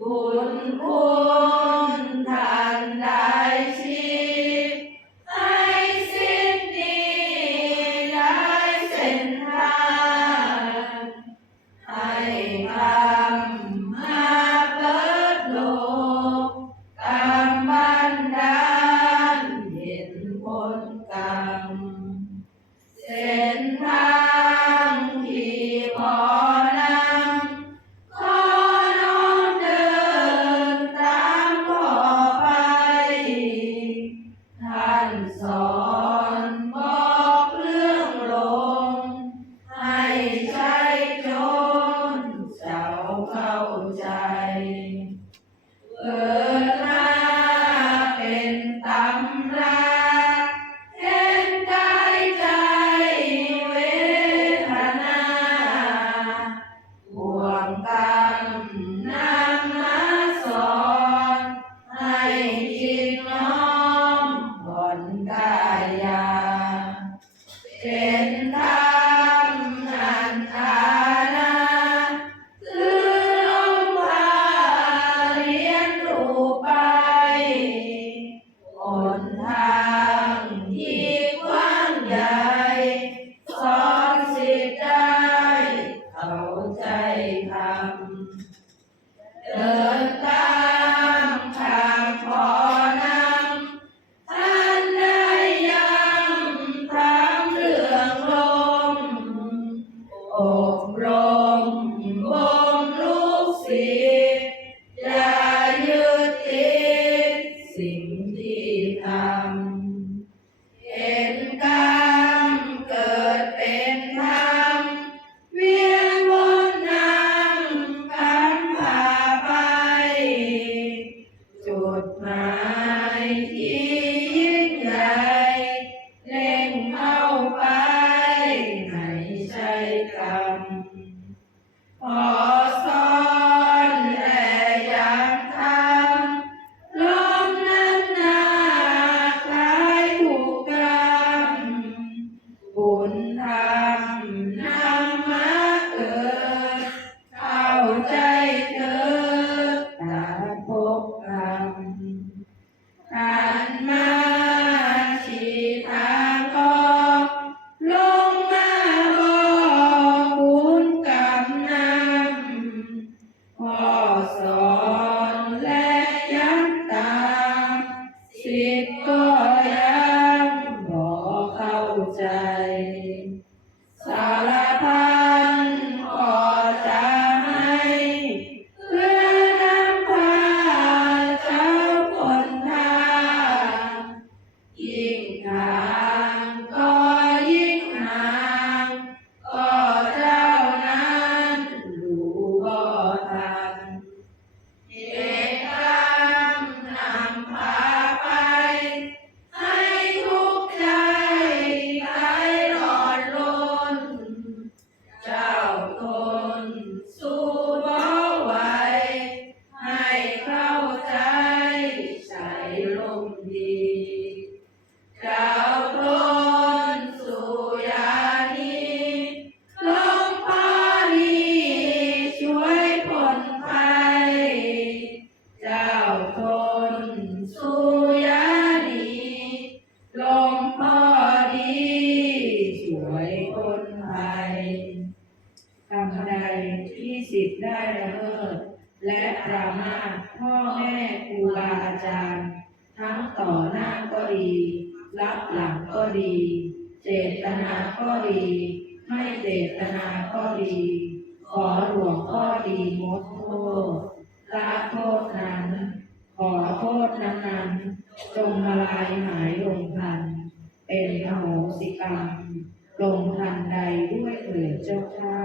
บุญคุณ อบรมบ่มลูกศิษย์อย่ายึดติดสิ่งที่ทำ บุญธรรมนำมาเกิดเข้าใจเกิดตาพบกรรมขันมาชี้ทางออลงมาบอกบุญกรรมนำพ่อสอนและย้ำตามสิทธิ์ก็ยัง กข์ใจไหลร้อนรนเจ้าทนสู้บ่ไหวให้เข้าใจ ทำใดที่สิทธิ์ได้ละเมิด และประมาพ่อแม่ครูบาอาจารย์ ทั้งต่อหน้าก็ดี รับหลังก็ดี เจตนาก็ดี ไม่เจตนาก็ดี ขอหลวงพ่อดีงดโทษละโทษนั้น ขอโทษนั้นนั้นจงละลายหายลงทัน เป็นโหสิกรรมลงทันใดด้วยเถิดเจ้าข้า